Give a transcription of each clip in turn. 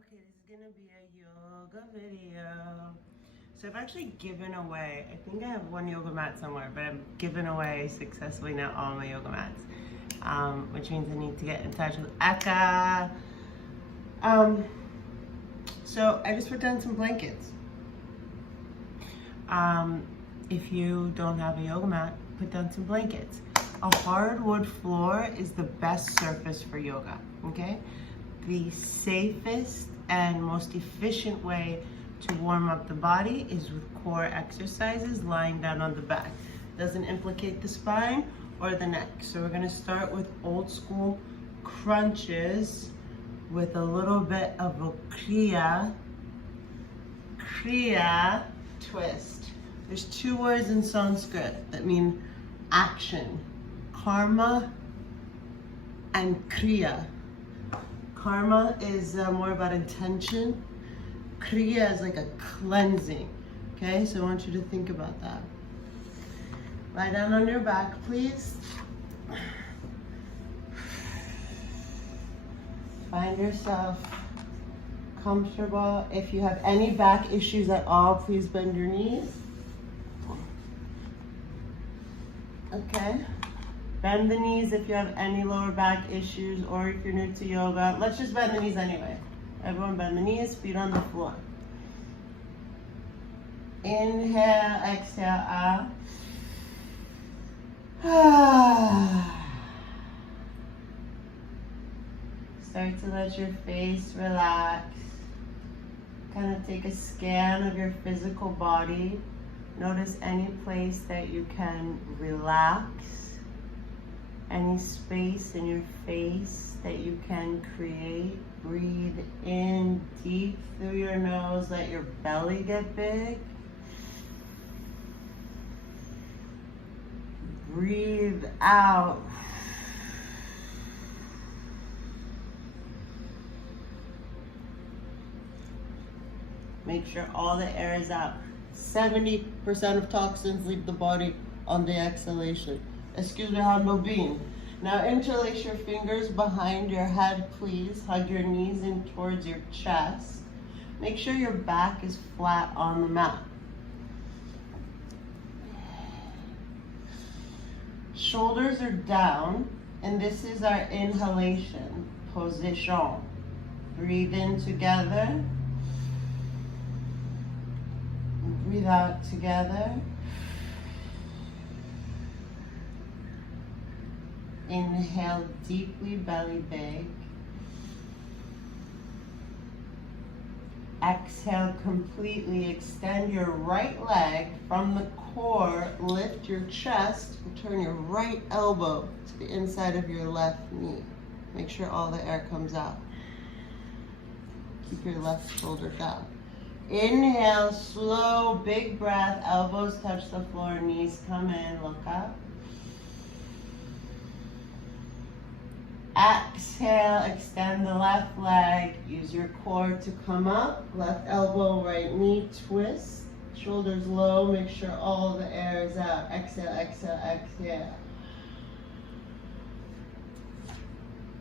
Okay, this is gonna be a yoga video. So I've actually given away, I think I have one yoga mat somewhere, but I've given away successfully now all my yoga mats. Which means I need to get in touch with Aka. So I just put down some blankets. If you don't have a yoga mat, put down some blankets. A hardwood floor is the best surface for yoga, okay? The safest and most efficient way to warm up the body is with core exercises lying down on the back. Doesn't implicate the spine or the neck. So we're gonna start with old school crunches with a little bit of a kriya twist. There's two words in Sanskrit that mean action: karma and kriya. Karma is more about intention. Kriya is like a cleansing. Okay, so I want you to think about that. Lie down on your back, please. Find yourself comfortable. If you have any back issues at all, please bend your knees. Okay. Bend the knees if you have any lower back issues or if you're new to yoga. Let's just bend the knees anyway. Everyone bend the knees, feet on the floor. Inhale, exhale, out. Start to let your face relax. Kind of take a scan of your physical body. Notice any place that you can relax. Any space in your face that you can create. Breathe in deep through your nose. Let your belly get big. Breathe out. Make sure all the air is out. 70% of toxins leave the body on the exhalation. Excuse me, have no bean. Now interlace your fingers behind your head, please. Hug your knees in towards your chest. Make sure your back is flat on the mat. Shoulders are down, and this is our inhalation position. Breathe in together. Breathe out together. Inhale deeply, belly big. Exhale completely. Extend your right leg from the core. Lift your chest and turn your right elbow to the inside of your left knee. Make sure all the air comes out. Keep your left shoulder down. Inhale, slow, big breath. Elbows touch the floor, knees come in, look up. Exhale, extend the left leg. Use your core to come up. Left elbow, right knee, twist. Shoulders low, make sure all the air is out. Exhale, exhale, exhale.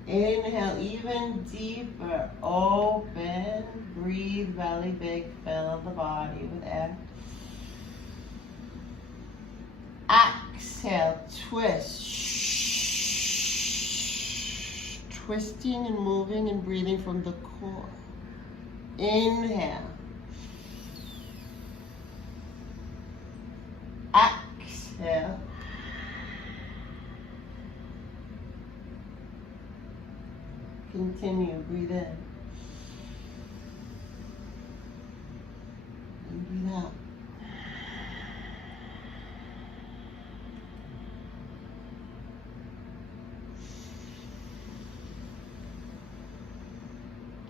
Inhale, even deeper, open. Breathe, belly big, fill the body with air. Exhale, twist. Twisting and moving and breathing from the core. Inhale. Exhale. Continue, breathe in. And breathe out.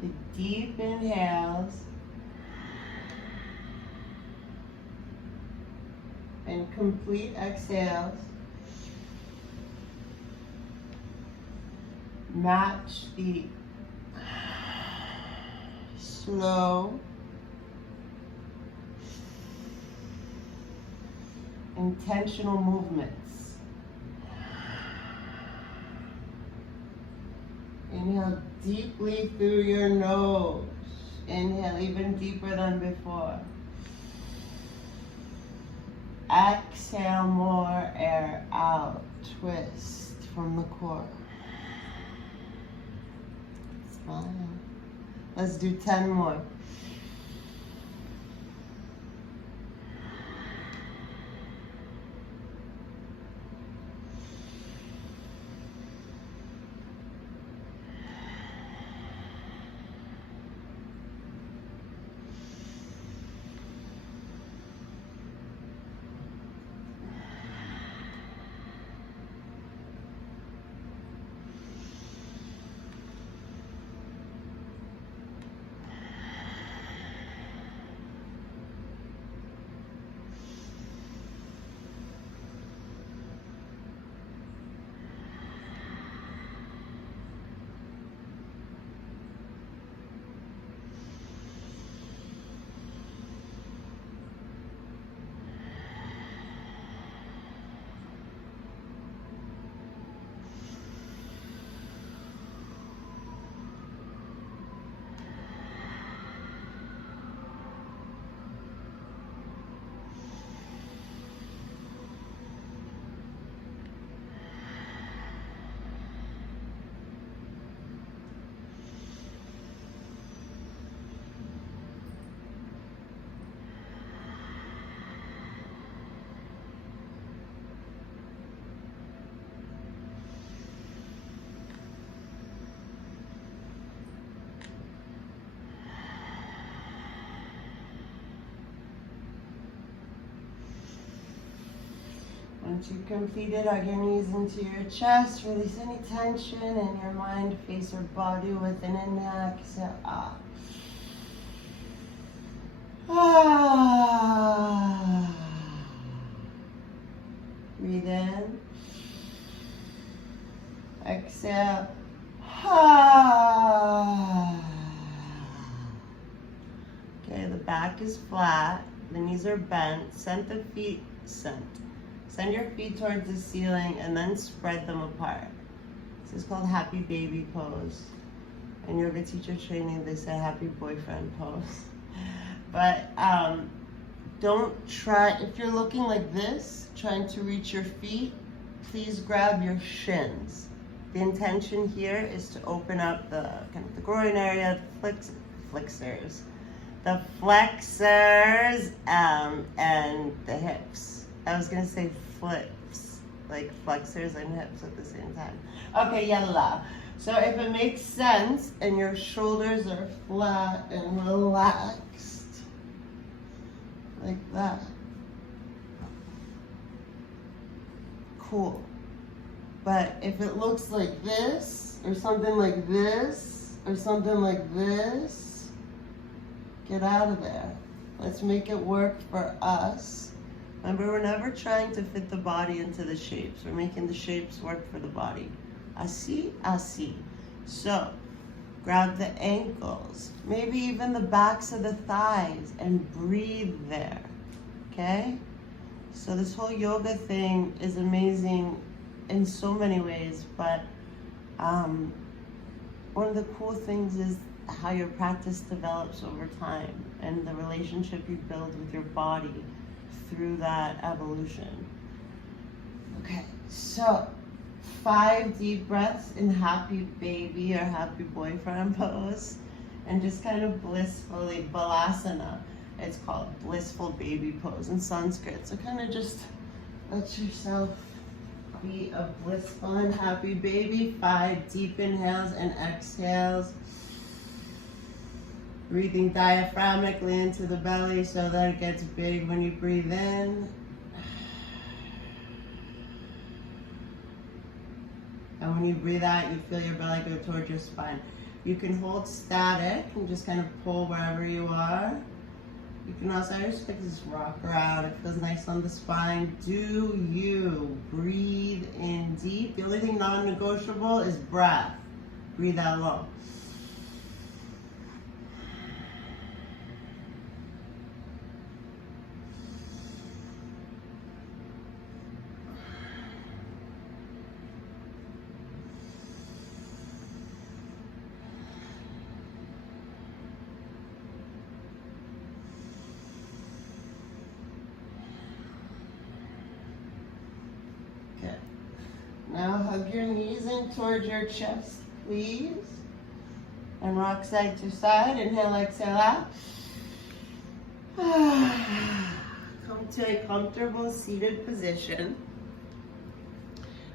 The deep inhales and complete exhales match the slow, intentional movements. Inhale deeply through your nose. Inhale even deeper than before. Exhale more air out. Twist from the core. Smile. Let's do 10 more. Once you've completed, hug your knees into your chest, release any tension in your mind, face your body with an inhale, exhale, ah. Ah. Breathe in. Exhale. Ah. Okay, the back is flat, the knees are bent, send your feet towards the ceiling and then spread them apart. This is called happy baby pose. In yoga teacher training, they say happy boyfriend pose. But don't try, if you're looking like this, trying to reach your feet, please grab your shins. The intention here is to open up the kind of the groin area, the flexors, and the hips. I was gonna say flips, like flexors and hips at the same time. Okay, yalla. So if it makes sense and your shoulders are flat and relaxed, like that. Cool. But if it looks like this, or something like this, or something like this, get out of there. Let's make it work for us. Remember, we're never trying to fit the body into the shapes. We're making the shapes work for the body. Así, así. So, grab the ankles, maybe even the backs of the thighs, and breathe there, okay? So this whole yoga thing is amazing in so many ways, but one of the cool things is how your practice develops over time and the relationship you build with your body through that evolution. Okay, so 5 deep breaths in happy baby or happy boyfriend pose, and just kind of blissfully, balasana, it's called blissful baby pose in Sanskrit. So kind of just let yourself be a blissful and happy baby. 5 deep inhales and exhales. Breathing diaphragmically into the belly so that it gets big when you breathe in. And when you breathe out, you feel your belly go towards your spine. You can hold static and just kind of pull wherever you are. You can also, I just like just rock around. It feels nice on the spine. Do you breathe in deep? The only thing non-negotiable is breath. Breathe out long. Okay. Now hug your knees in towards your chest, please. And rock side to side. Inhale, exhale out. Come to a comfortable seated position.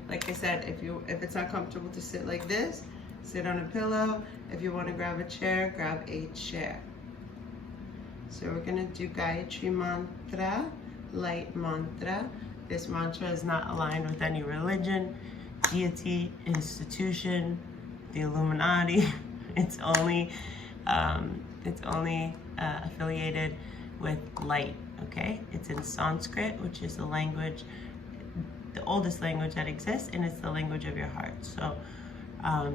Like I said, if it's not comfortable to sit like this, sit on a pillow. If you want to grab a chair, grab a chair. So we're going to do Gayatri Mantra, light mantra. This mantra is not aligned with any religion, deity, institution, the Illuminati. It's only affiliated with light, okay? It's in Sanskrit, which is the language, the oldest language that exists, and it's the language of your heart. So I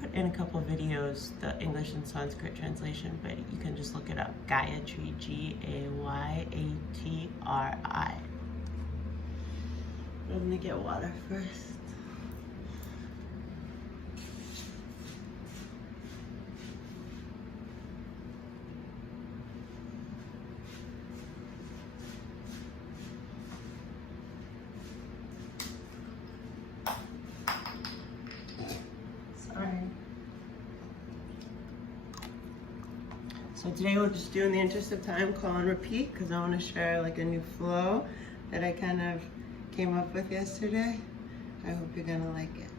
put in a couple of videos, the English and Sanskrit translation, but you can just look it up. Gayatri, Gayatri. I'm gonna get water first. So today we'll just do, in the interest of time, call and repeat, because I want to share like a new flow that I kind of came up with yesterday. I hope you're gonna like it.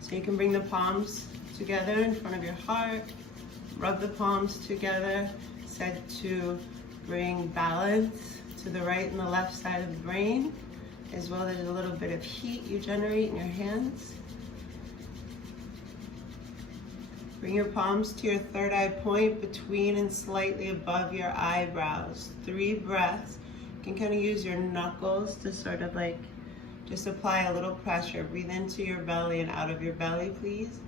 So you can bring the palms together in front of your heart, rub the palms together, said to bring balance to the right and the left side of the brain, as well as a little bit of heat you generate in your hands. Bring your palms to your third eye point between and slightly above your eyebrows. 3 breaths. You can kind of use your knuckles to sort of like just apply a little pressure. Breathe into your belly and out of your belly, please.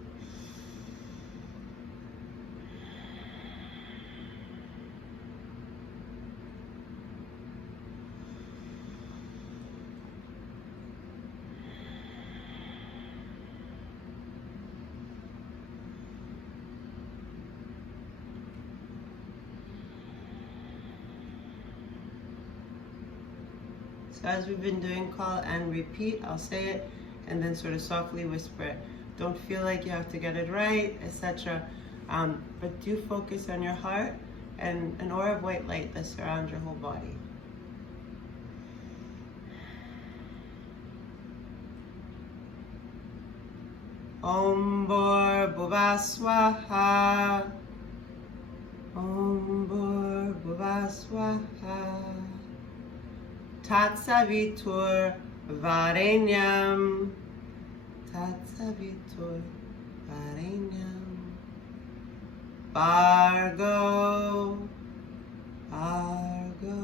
So as we've been doing call and repeat, I'll say it and then sort of softly whisper it. Don't feel like you have to get it right, etc. But do focus on your heart and an aura of white light that surrounds your whole body. Mmwwwah swaha. Mmwwwah swaha. Tatsavitur varenyam. Tatsavitur varenyam. Bargo. Bargo.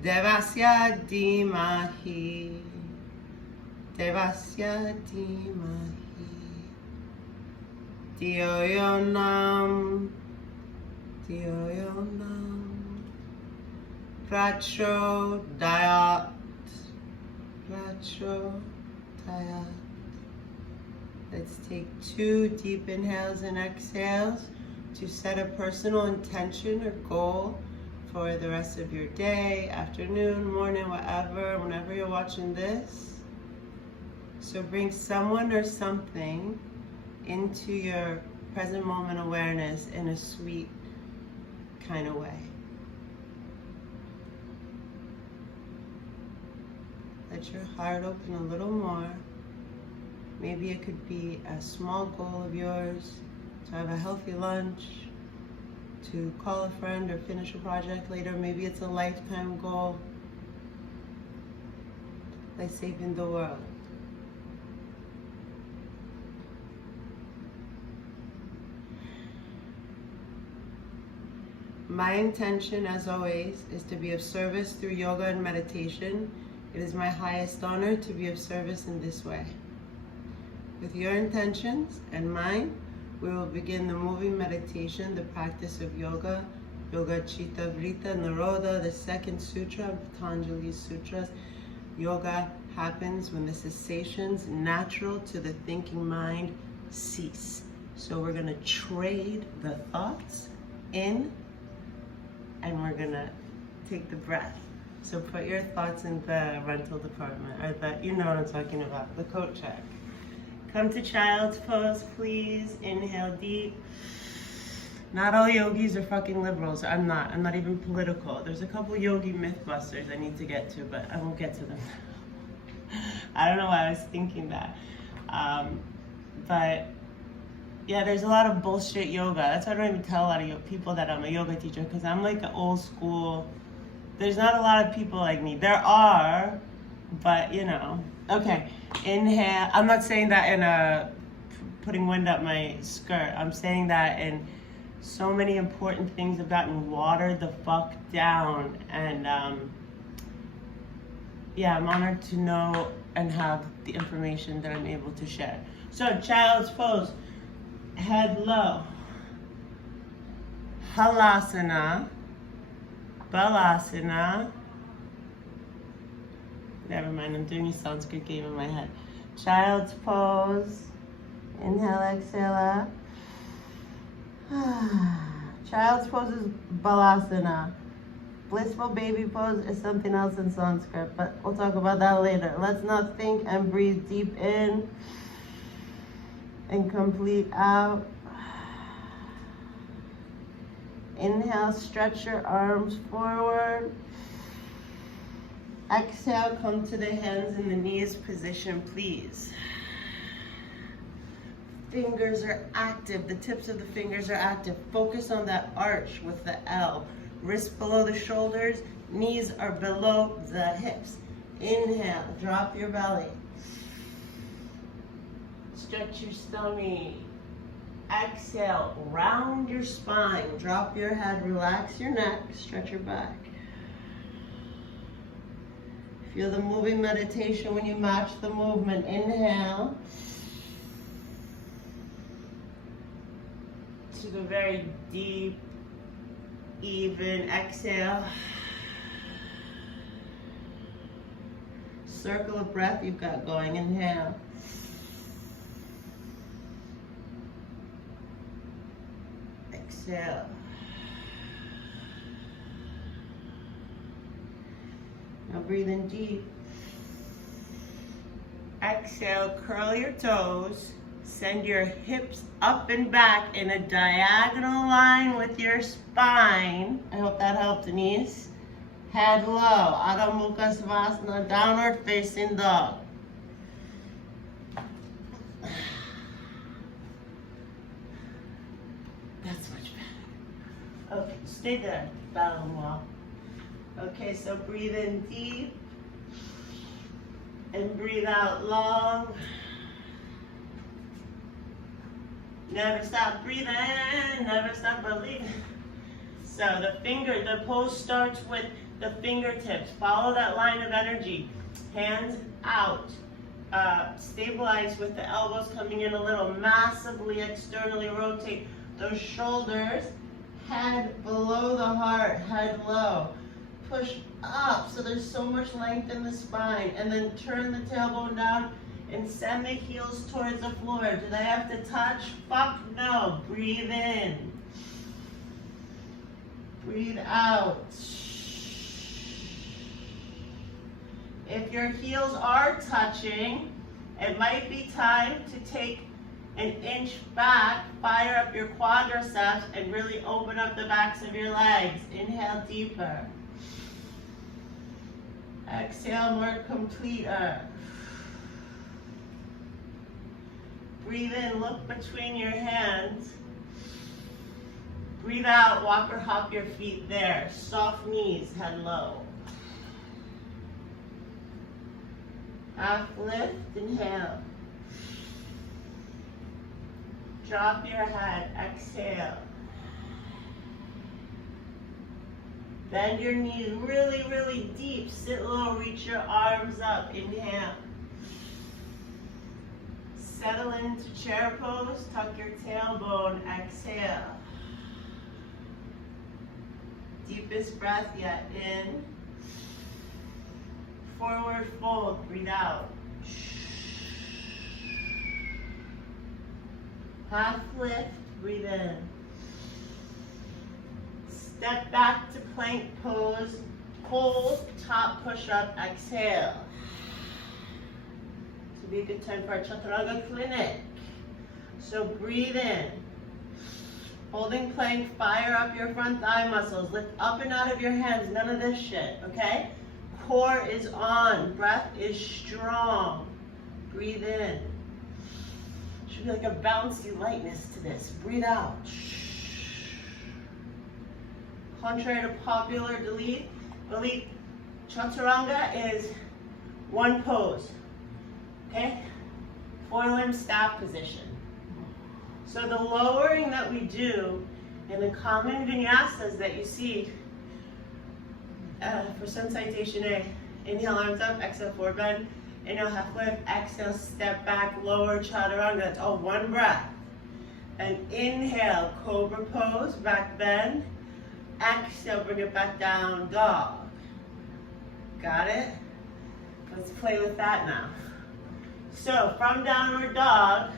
Devasya dhimahi. Devasya dhimahi. Dhiyoyonam. Dhiyoyonam. Prachodayat. Prachodayat. Let's take 2 deep inhales and exhales to set a personal intention or goal for the rest of your day, afternoon, morning, whenever you're watching this. So bring someone or something into your present moment awareness in a sweet kind of way. Let your heart open a little more. Maybe it could be a small goal of yours to have a healthy lunch, to call a friend or finish a project later. Maybe it's a lifetime goal, like saving the world. My intention, as always, is to be of service through yoga and meditation. It is my highest honor to be of service in this way. With your intentions and mine, we will begin the moving meditation, the practice of yoga, Yoga Chitta Vritta Nirodha, the 2nd sutra of Patanjali's sutras. Yoga happens when the sensations natural to the thinking mind cease. So we're going to trade the thoughts in and we're gonna take the breath. So put your thoughts in the rental department, or the, you know what I'm talking about, the coat check. Come to child's pose, please. Inhale deep. Not all yogis are fucking liberals. I'm not even political. There's a couple yogi mythbusters I need to get to, but I won't get to them. I don't know why I was thinking that. But yeah, there's a lot of bullshit yoga. That's why I don't even tell a lot of people that I'm a yoga teacher, because I'm like an old school. There's not a lot of people like me. There are, but you know. Okay, inhale. I'm not saying that in putting wind up my skirt. I'm saying that in so many important things have gotten watered the fuck down. And yeah, I'm honored to know and have the information that I'm able to share. So child's pose, head low. Halasana, Balasana. Never mind, I'm doing a Sanskrit game in my head. Child's pose. Inhale, exhale. Child's pose is Balasana. Blissful baby pose is something else in Sanskrit, but we'll talk about that later. Let's now think and breathe deep in and complete out. Inhale, stretch your arms forward. Exhale, come to the hands in the knees position, please. Fingers are active, the tips of the fingers are active. Focus on that arch with the L. Wrists below the shoulders, knees are below the hips. Inhale, drop your belly. Stretch your stomach. Exhale, round your spine. Drop your head, relax your neck, stretch your back. Feel the moving meditation when you match the movement. Inhale. To the very deep, even exhale. Circle of breath you've got going. Inhale. Exhale. Now breathe in deep. Exhale, curl your toes. Send your hips up and back in a diagonal line with your spine. I hope that helped, Denise. Head low, Adho Mukha Savasana, downward facing dog. That's much better. Okay, stay there, balanced wall. Okay, so breathe in deep and breathe out long. Never stop breathing, never stop believing. So the pose starts with the fingertips. Follow that line of energy. Hands out. Stabilize with the elbows coming in a little. Massively externally rotate those shoulders. Head below the heart, head low. Push up so there's so much length in the spine. And then turn the tailbone down and send the heels towards the floor. Do they have to touch? Fuck no. Breathe in. Breathe out. If your heels are touching, it might be time to take an inch back, fire up your quadriceps, and really open up the backs of your legs. Inhale deeper. Exhale more completer. Breathe in, look between your hands. Breathe out, walk or hop your feet there. Soft knees, head low. Half lift, inhale. Drop your head, exhale. Bend your knees really, really deep. Sit low, reach your arms up, inhale. Settle into chair pose, tuck your tailbone, exhale. Deepest breath yet, in. Forward fold, breathe out. Half lift, breathe in. Step back to plank pose. Hold, top push-up, exhale. This will be a good time for our Chaturanga clinic. So breathe in. Holding plank, fire up your front thigh muscles. Lift up and out of your hands, none of this shit, okay? Core is on, breath is strong. Breathe in. Should be like a bouncy lightness to this. Breathe out. Contrary to popular belief, Chaturanga is one pose, okay? Four-limb staff position. So the lowering that we do in the common vinyasas that you see for sun citation A, inhale, arms up, exhale, forward bend, inhale, half lift, exhale, step back, lower Chaturanga. It's all one breath. And inhale, cobra pose, back bend. Exhale, bring it back down, dog. Got it? Let's play with that now. So from downward dog,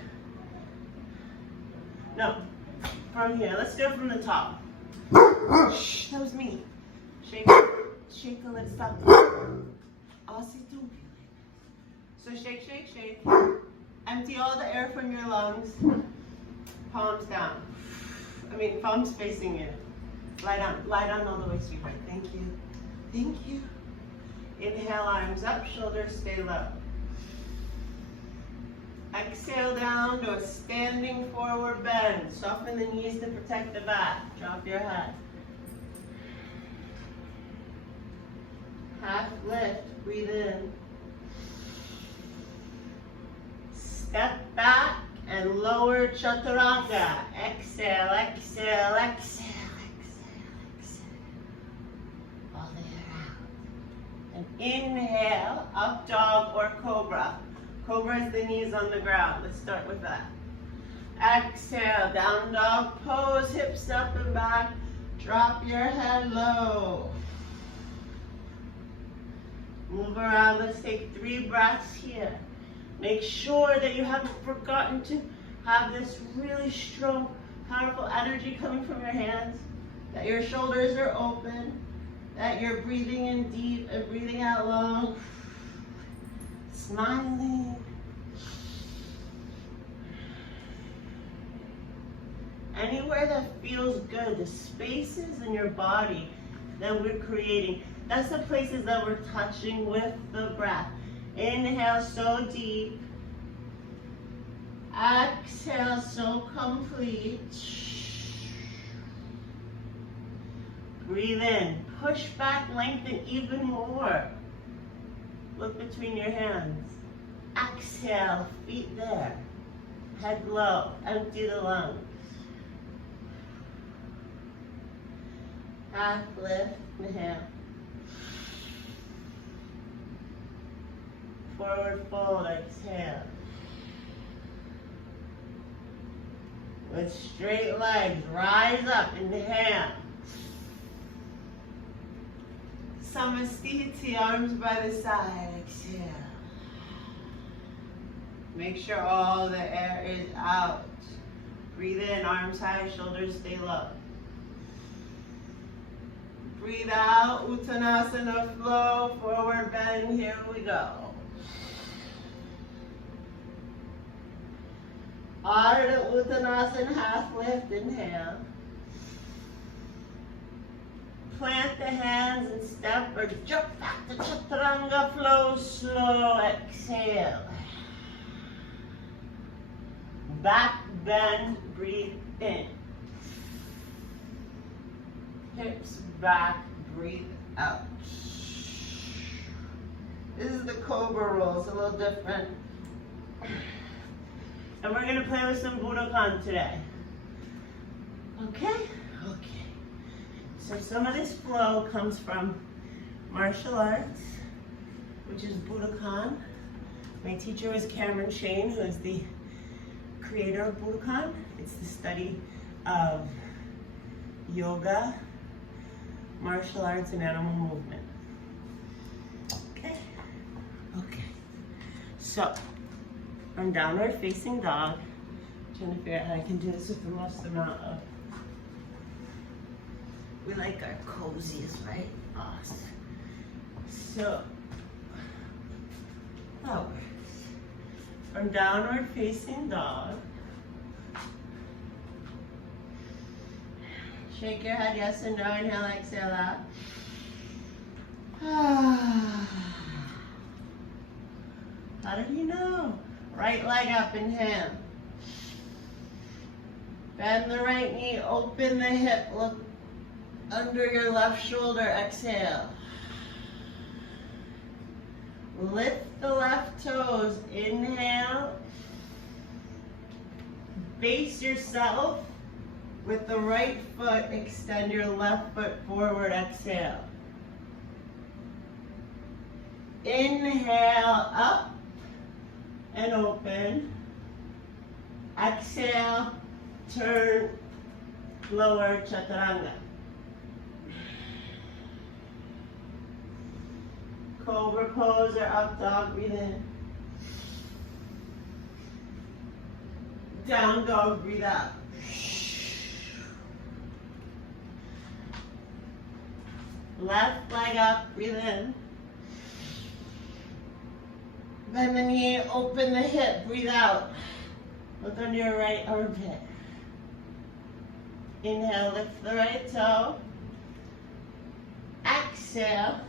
no, from here. Let's do it from the top. Shh, that was me. Shake a little, stop. Aussie, don't be like. So shake, shake, shake. Empty all the air from your lungs. Palms down. Palms facing you. Lie down all the way, sweetheart. Thank you. Thank you. Inhale, arms up, shoulders stay low. Exhale down to a standing forward bend. Soften the knees to protect the back. Drop your head. Half lift, breathe in. Step back and lower Chaturanga. Exhale, exhale, exhale. Inhale, up dog or cobra. Cobra is the knees on the ground. Let's start with that. Exhale, down dog pose, hips up and back. Drop your head low. Move around. Let's take 3 breaths here. Make sure that you haven't forgotten to have this really strong, powerful energy coming from your hands. That your shoulders are open. That you're breathing in deep and breathing out long. Smiling. Anywhere that feels good, the spaces in your body that we're creating, that's the places that we're touching with the breath. Inhale so deep. Exhale so complete. Breathe in. Push back, lengthen even more. Look between your hands. Exhale, feet there. Head low, empty the lungs. Half lift, inhale. Forward fold, exhale. With straight legs, rise up, inhale. Samastiti, arms by the side, exhale. Make sure all the air is out. Breathe in, arms high, shoulders stay low. Breathe out, Uttanasana flow, forward bend, here we go. Ardha Uttanasana, half lift, inhale. Plant the hands and step or jump back to Chaturanga flow, slow, exhale. Back bend, breathe in. Hips back, breathe out. This is the cobra roll, it's a little different. And we're gonna play with some Budokan today. Okay? Okay. So some of this flow comes from martial arts, which is Budokan. My teacher was Cameron Shane, who is the creator of Budokan. It's the study of yoga, martial arts, and animal movement. Okay? Okay. So, from downward facing dog, I'm trying to figure out how I can do this with the most amount of We like our coziest, right? Awesome. So, that works. From downward facing dog. Shake your head, yes and no. Inhale, exhale out. How did you know? Right leg up, inhale. Bend the right knee, open the hip, look under your left shoulder, exhale. Lift the left toes, inhale. Base yourself with the right foot, extend your left foot forward, exhale. Inhale, up and open. Exhale, turn, lower chaturanga. Cobra pose or up dog, breathe in. Down dog, breathe out. Left leg up, breathe in. Bend the knee, open the hip, breathe out. Look under your right armpit. Inhale, lift the right toe. Exhale.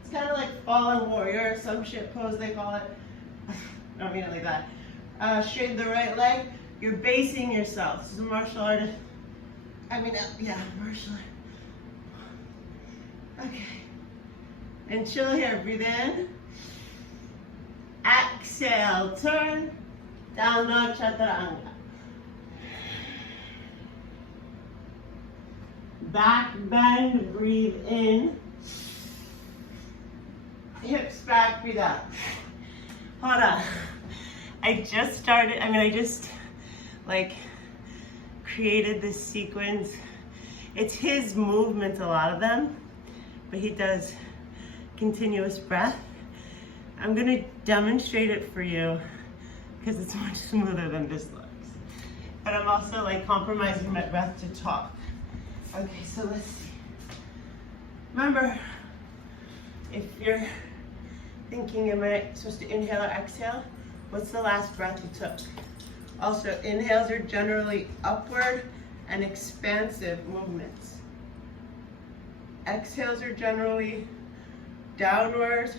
It's kind of like fallen warrior, some shit pose they call it. I don't mean it like that. Straighten the right leg. You're basing yourself. This is a martial artist. Martial art. Okay. And chill here. Breathe in. Exhale. Turn. Down dog chaturanga. Back bend. Breathe in. Hips back. Breathe out. Hold on. I just created this sequence. It's his movements, a lot of them, but he does continuous breath. I'm gonna demonstrate it for you because it's much smoother than this looks. But I'm also like compromising my breath to talk. Okay, so let's see. Remember, if you're thinking, am I supposed to inhale or exhale? What's the last breath you took? Also, inhales are generally upward and expansive movements. Exhales are generally downward,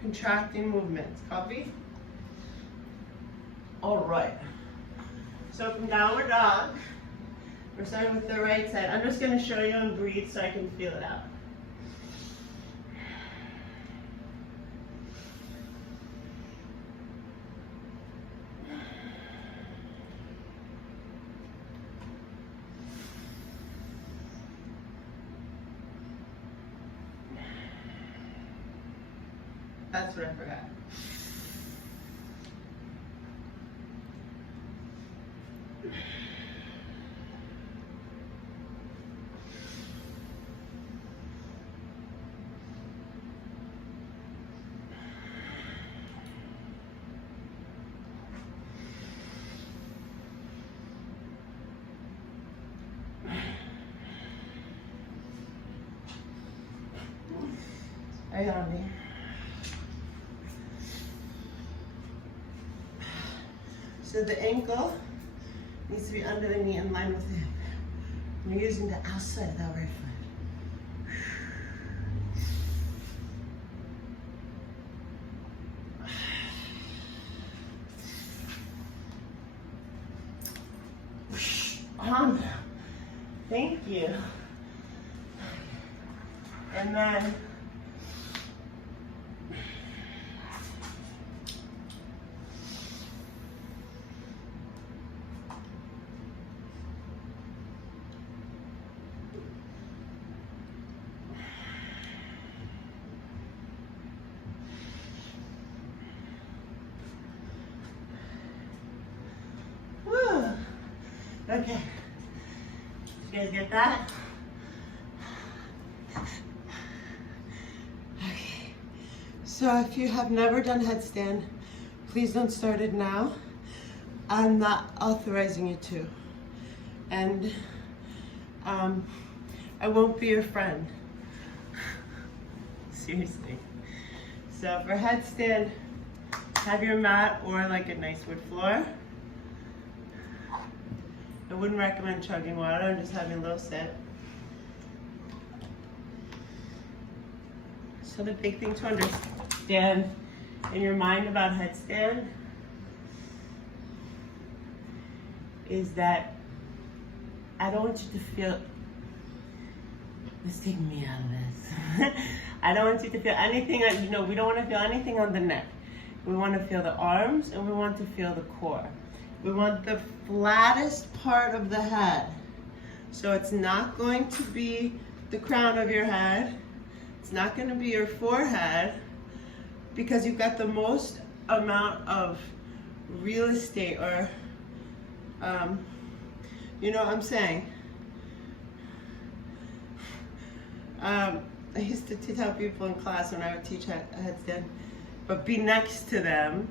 contracting movements. Copy? All right. So from downward dog, we're starting with the right side. I'm just going to show you and breathe so I can feel it out. That's what I forgot. I got me. So the ankle needs to be under the knee in line with the hip. We're using the outside of that right foot. Thank you. And then okay, you guys get that? Okay, so if you have never done headstand, please don't start it now. I'm not authorizing you to. And I won't be your friend. Seriously. So for headstand, have your mat or like a nice wood floor. I wouldn't recommend chugging water, I'm just having a little sip. So the big thing to understand in your mind about headstand is that I don't want you to feel, let's take me out of this. I don't want you to feel anything, we don't want to feel anything on the neck. We want to feel the arms and we want to feel the core. We want the flattest part of the head. So it's not going to be the crown of your head. It's not going to be your forehead, because you've got the most amount of real estate, or, you know what I'm saying? I used to tell people in class when I would teach headstand, but be next to them.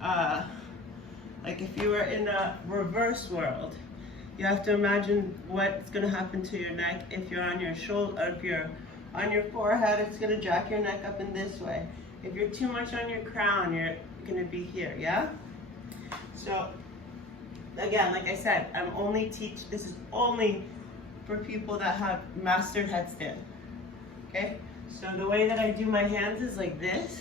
Like if you were in a reverse world, you have to imagine what's going to happen to your neck if you're on your shoulder, if you're on your forehead, it's going to jack your neck up in this way. If you're too much on your crown, you're going to be here, yeah? So, again, like I said, this is only for people that have mastered headstand, okay? So the way that I do my hands is like this.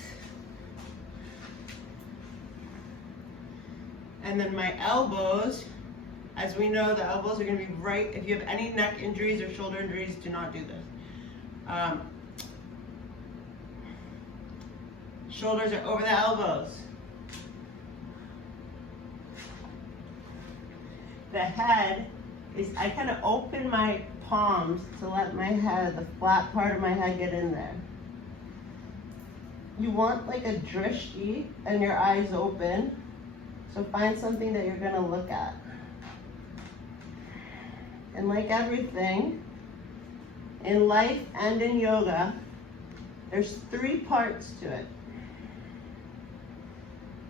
And then my elbows, as we know, the elbows are going to be right. If you have any neck injuries or shoulder injuries, do not do this. Shoulders are over the elbows. The head is, I kind of open my palms to let my head, the flat part of my head, get in there. You want like a drishti and your eyes open. So find something that you're going to look at. And like everything, in life and in yoga, there's 3 parts to it.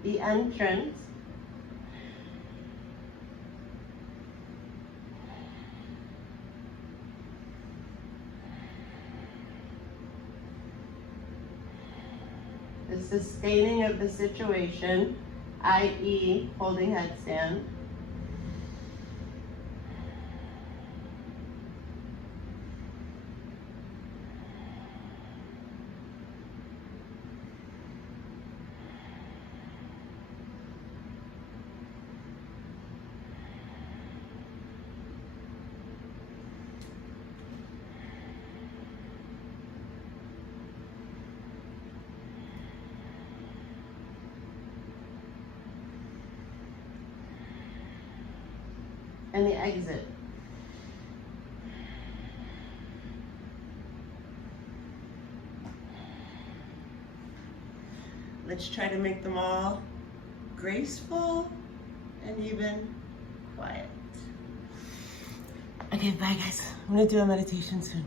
The entrance, the sustaining of the situation, i.e. holding headstand, and the exit. Let's try to make them all graceful and even quiet. Okay, bye guys. I'm gonna do a meditation soon.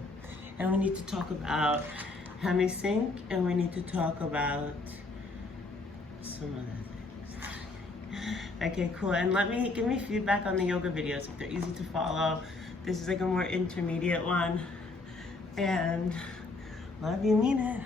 And we need to talk about hemisync, and we need to talk about some other things. Okay, cool. And give me feedback on the yoga videos if they're easy to follow. This is like a more intermediate one. And love you, mean it.